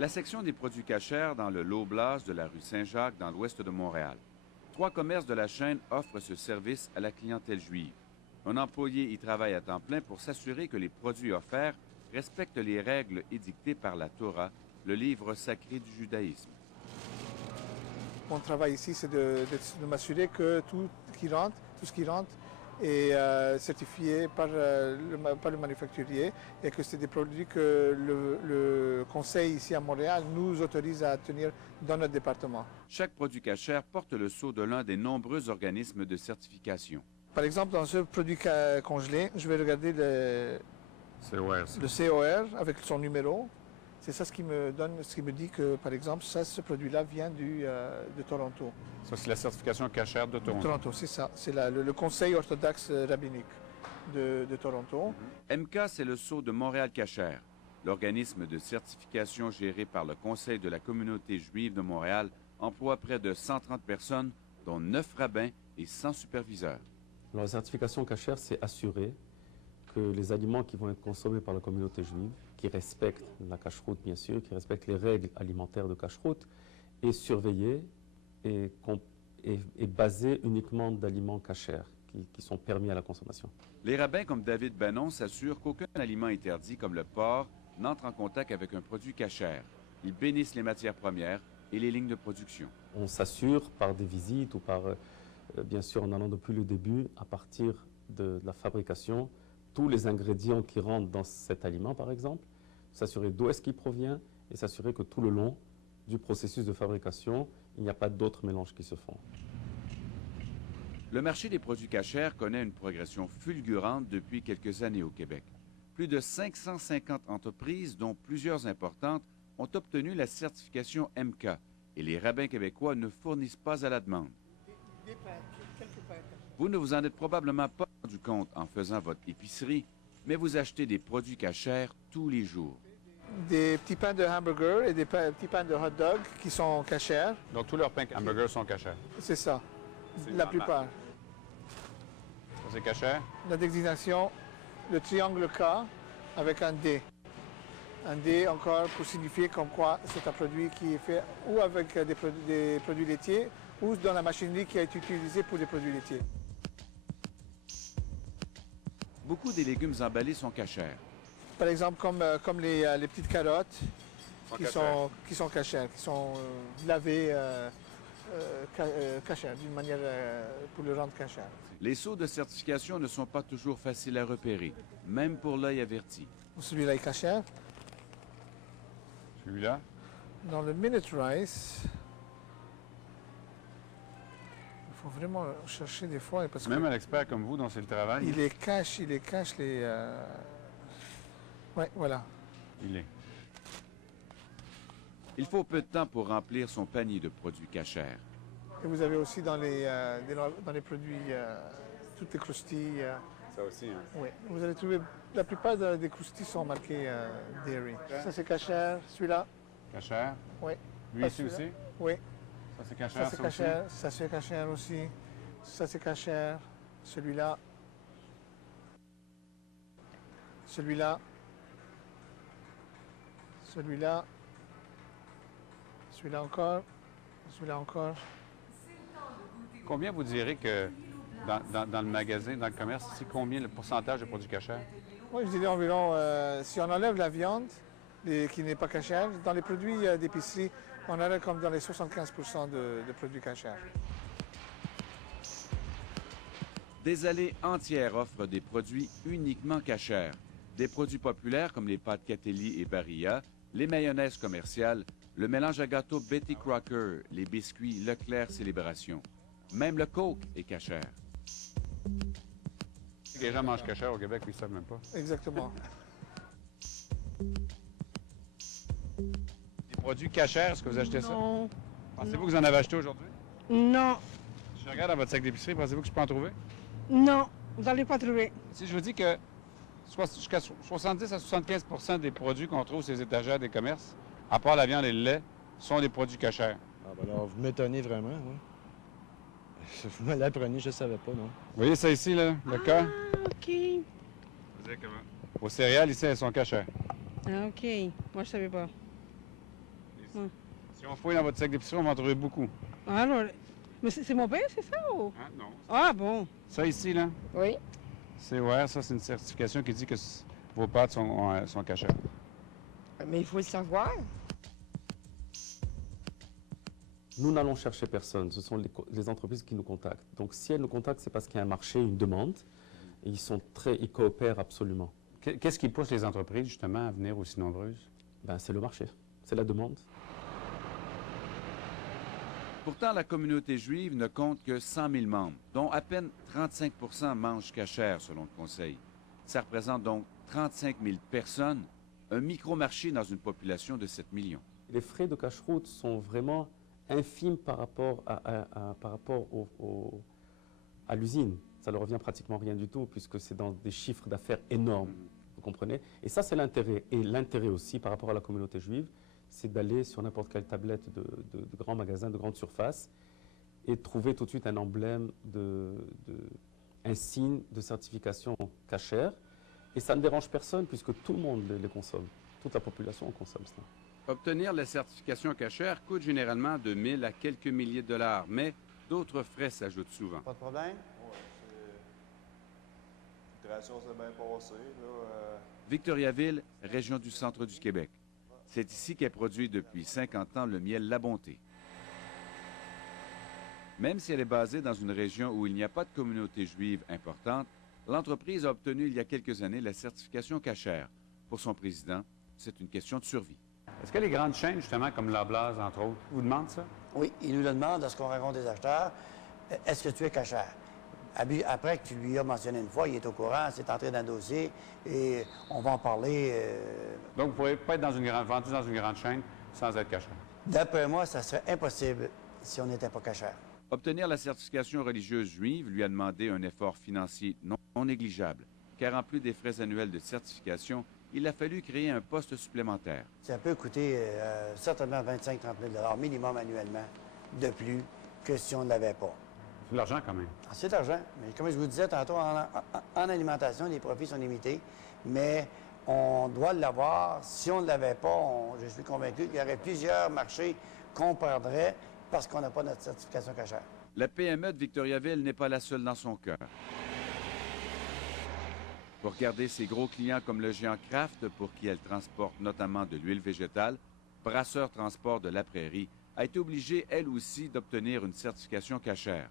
La section des produits cachers dans le Lot-Blas de la rue Saint-Jacques dans l'ouest de Montréal. 3 commerces de la chaîne offrent ce service à la clientèle juive. Un employé y travaille à temps plein pour s'assurer que les produits offerts respectent les règles édictées par la Torah, le livre sacré du judaïsme. Mon travail ici, c'est de m'assurer que tout ce qui rentre est certifié par le manufacturier et que c'est des produits que le conseil ici à Montréal nous autorise à tenir dans notre département. Chaque produit cacher porte le sceau de l'un des nombreux organismes de certification. Par exemple, dans ce produit congelé, je vais regarder le COR avec son numéro. C'est ça ce qui me dit que, par exemple, ce produit-là vient de Toronto. Ça, c'est la certification cachère de Toronto. Toronto, c'est ça. C'est le Conseil orthodoxe rabbinique de Toronto. MK, c'est le sceau de Montréal Cacher, l'organisme de certification géré par le Conseil de la communauté juive de Montréal emploie près de 130 personnes, dont 9 rabbins et 100 superviseurs. Alors, la certification cachère, c'est assurer que les aliments qui vont être consommés par la communauté juive, qui respectent la cacheroute bien sûr, qui respectent les règles alimentaires de cacheroute, est surveillé et basé uniquement d'aliments cachers qui sont permis à la consommation. Les rabbins comme David Bannon s'assurent qu'aucun aliment interdit comme le porc n'entre en contact avec un produit cachère. Ils bénissent les matières premières et les lignes de production. On s'assure par des visites ou par, bien sûr en allant depuis le début, à partir de la fabrication, tous les ingrédients qui rentrent dans cet aliment, par exemple, s'assurer d'où est-ce qu'il provient et s'assurer que tout le long du processus de fabrication, il n'y a pas d'autres mélanges qui se font. Le marché des produits cachers connaît une progression fulgurante depuis quelques années au Québec. Plus de 550 entreprises, dont plusieurs importantes, ont obtenu la certification MK et les rabbins québécois ne fournissent pas à la demande. Vous ne vous en êtes probablement pas rendu compte en faisant votre épicerie, mais vous achetez des produits cachers tous les jours. Des petits pains de hamburger et des petits pains de hot dog qui sont cachers. Donc, tous leurs pains hamburgers sont cachers. C'est ça, la plupart. Ça, c'est cachère? La désignation, le triangle K avec un D. Un D encore pour signifier comme quoi c'est un produit qui est fait ou avec des produits laitiers ou dans la machinerie qui a été utilisée pour des produits laitiers. Beaucoup des légumes emballés sont cachers. Par exemple, comme les petites carottes qui sont cachères, qui sont lavées cachères, d'une manière pour le rendre cachère. Les sceaux de certification ne sont pas toujours faciles à repérer, même pour l'œil averti. Celui-là est cachère. Celui-là? Dans le Minute Rice, il faut vraiment chercher des fois. Parce Même que un expert comme vous, dont c'est le travail. il les cache les... Oui, voilà. Il est. Il faut peu de temps pour remplir son panier de produits cachers. Et vous avez aussi dans les produits, toutes les croustilles. Ça aussi, hein? Oui, vous allez trouver, la plupart des croustilles sont marquées dairy. Ça c'est cachère, celui-là. Cachère? Oui. Lui ici aussi? Oui. Ça c'est cachère, Ça c'est cachère, ça c'est cachère aussi. Ça c'est cachère. Celui-là. Celui-là. Celui-là. Celui-là encore. Celui-là encore. Combien vous direz que dans le magasin, dans le commerce, c'est combien le pourcentage de produits cachers? Moi, je dirais environ, si on enlève la viande qui n'est pas cachère, dans les produits d'épicerie, on aurait comme dans les 75 % de produits cachers. Des allées entières offrent des produits uniquement cachers. Des produits populaires comme les pâtes Catelli et Barilla, les mayonnaises commerciales, le mélange à gâteau Betty Crocker, les biscuits Leclerc Célébration. Même le Coke est cachère. Les gens mangent cachère au Québec, ils ne savent même pas. Exactement. Des produits cachers, est-ce que vous achetez ça? Non. Pensez-vous que vous en avez acheté aujourd'hui? Non. Si je regarde dans votre sac d'épicerie, pensez-vous que je peux en trouver? Non. Vous n'allez pas trouver. Si je vous dis que jusqu'à 70 à 75 % des produits qu'on trouve sur les étagères des commerces, à part la viande et le lait, sont des produits cachers. Ah ben alors, vous m'étonnez vraiment, oui. Vous me l'apprenez, je ne savais pas, non. Vous voyez ça ici, là, le cas? OK. Vos céréales, ici, elles sont cachères. Ah, OK. Moi, je savais pas. Si on fouille dans votre sac d'épicerie, on va en trouver beaucoup. Alors, mais c'est mauvais, c'est ça? Ou? Hein? Non. Ah bon. Ça ici, là, Oui. c'est ouais, ça, c'est une certification qui dit que vos pâtes sont cachées. Mais il faut le savoir. Nous n'allons chercher personne, ce sont les entreprises qui nous contactent. Donc si elles nous contactent, c'est parce qu'il y a un marché, une demande, et ils coopèrent absolument. Qu'est-ce qui pousse les entreprises, justement, à venir aussi nombreuses? Ben, c'est le marché, c'est la demande. Pourtant, la communauté juive ne compte que 100 000 membres, dont à peine 35 mangent cachère, selon le Conseil. Ça représente donc 35 000 personnes, un micro-marché dans une population de 7 millions. Les frais de cache-route sont vraiment infimes par rapport à l'usine. Ça ne revient pratiquement rien du tout, puisque c'est dans des chiffres d'affaires énormes, vous comprenez? Et ça, c'est l'intérêt. Et l'intérêt aussi, par rapport à la communauté juive, c'est d'aller sur n'importe quelle tablette de grands magasins, de grande surface, et de trouver tout de suite un emblème, un signe de certification cachère. Et ça ne dérange personne, puisque tout le monde les consomme. Toute la population en consomme ça. Obtenir la certification cachère coûte généralement de 1000 à quelques milliers de dollars, mais d'autres frais s'ajoutent souvent. Pas de problème? L'immigration s'est bien passée. Victoriaville, région du centre du Québec. C'est ici qu'est produit depuis 50 ans le miel La Bonté. Même si elle est basée dans une région où il n'y a pas de communauté juive importante, l'entreprise a obtenu il y a quelques années la certification cachère. Pour son président, c'est une question de survie. Est-ce que les grandes chaînes, justement, comme Loblaws, entre autres, vous demandent ça? Oui, il nous le demande lorsqu'on rencontre des acheteurs. Est-ce que tu es cachère? Après que tu lui as mentionné une fois, il est au courant, c'est entré dans le dossier et on va en parler. Donc, vous ne pouvez pas être vendu dans une grande chaîne sans être cachère? D'après moi, ça serait impossible si on n'était pas cachère. Obtenir la certification religieuse juive lui a demandé un effort financier non négligeable, car en plus des frais annuels de certification, il a fallu créer un poste supplémentaire. Ça peut coûter certainement 25-30 000 minimum annuellement de plus que si on ne l'avait pas. C'est de l'argent quand même. C'est de l'argent, mais comme je vous disais tantôt, en alimentation, les profits sont limités, mais on doit l'avoir. Si on ne l'avait pas, je suis convaincu qu'il y aurait plusieurs marchés qu'on perdrait parce qu'on n'a pas notre certification cachère. La PME de Victoriaville n'est pas la seule dans son cœur. Pour garder ses gros clients comme le géant Kraft, pour qui elle transporte notamment de l'huile végétale, Brasseur Transport de la Prairie a été obligée, elle aussi, d'obtenir une certification cachère.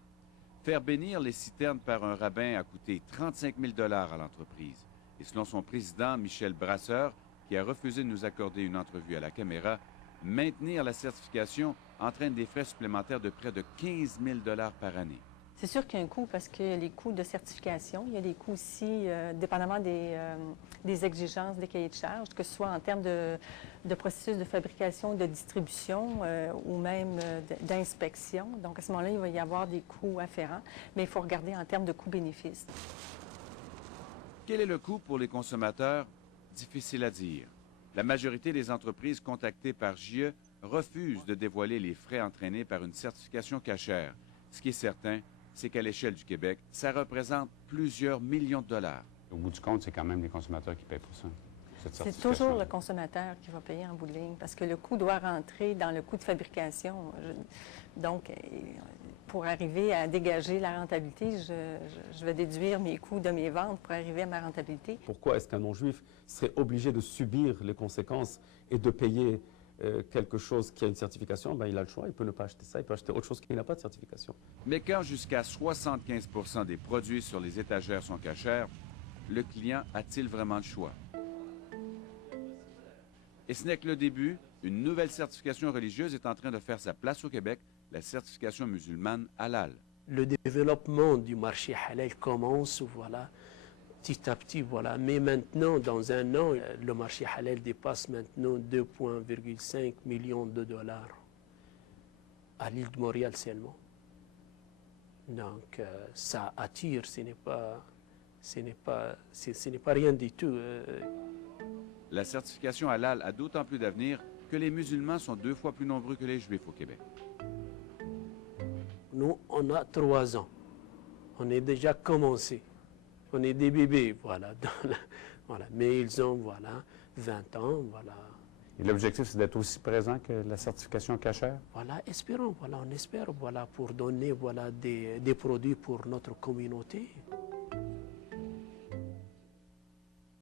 Faire bénir les citernes par un rabbin a coûté 35 000 $ à l'entreprise. Et selon son président, Michel Brasseur, qui a refusé de nous accorder une entrevue à la caméra, maintenir la certification entraîne des frais supplémentaires de près de 15 000 $ par année. C'est sûr qu'il y a un coût parce qu'il y a les coûts de certification. Il y a des coûts aussi, dépendamment des exigences des cahiers de charges, que ce soit en termes de processus de fabrication, de distribution ou même d'inspection. Donc, à ce moment-là, il va y avoir des coûts afférents, mais il faut regarder en termes de coûts-bénéfices. Quel est le coût pour les consommateurs? Difficile à dire. La majorité des entreprises contactées par JE refusent de dévoiler les frais entraînés par une certification cachère. Ce qui est certain, c'est qu'à l'échelle du Québec, ça représente plusieurs millions de dollars. Au bout du compte, c'est quand même les consommateurs qui paient pour ça. C'est toujours le consommateur qui va payer en bout de ligne parce que le coût doit rentrer dans le coût de fabrication. Donc, pour arriver à dégager la rentabilité, je vais déduire mes coûts de mes ventes pour arriver à ma rentabilité. Pourquoi est-ce qu'un non-juif serait obligé de subir les conséquences et de payer quelque chose qui a une certification? Ben, il a le choix, il peut ne pas acheter ça, il peut acheter autre chose qui n'a pas de certification. Mais quand jusqu'à 75 % des produits sur les étagères sont cachères, le client a-t-il vraiment le choix? Et ce n'est que le début. Une nouvelle certification religieuse est en train de faire sa place au Québec, la certification musulmane halal. Le développement du marché halal commence, voilà, petit à petit, voilà. Mais maintenant, dans un an, le marché halal dépasse maintenant 2,5 millions de dollars à l'île de Montréal seulement. Donc, ça attire, ce n'est pas rien du tout. La certification halal a d'autant plus d'avenir que les musulmans sont 2 fois plus nombreux que les juifs au Québec. Nous, on a 3 ans. On est déjà commencé. On est des bébés, voilà. Voilà. Mais ils ont, voilà, 20 ans, voilà. Et l'objectif, c'est d'être aussi présent que la certification cachère? Voilà, espérons, voilà, on espère, voilà, pour donner, voilà, des produits pour notre communauté.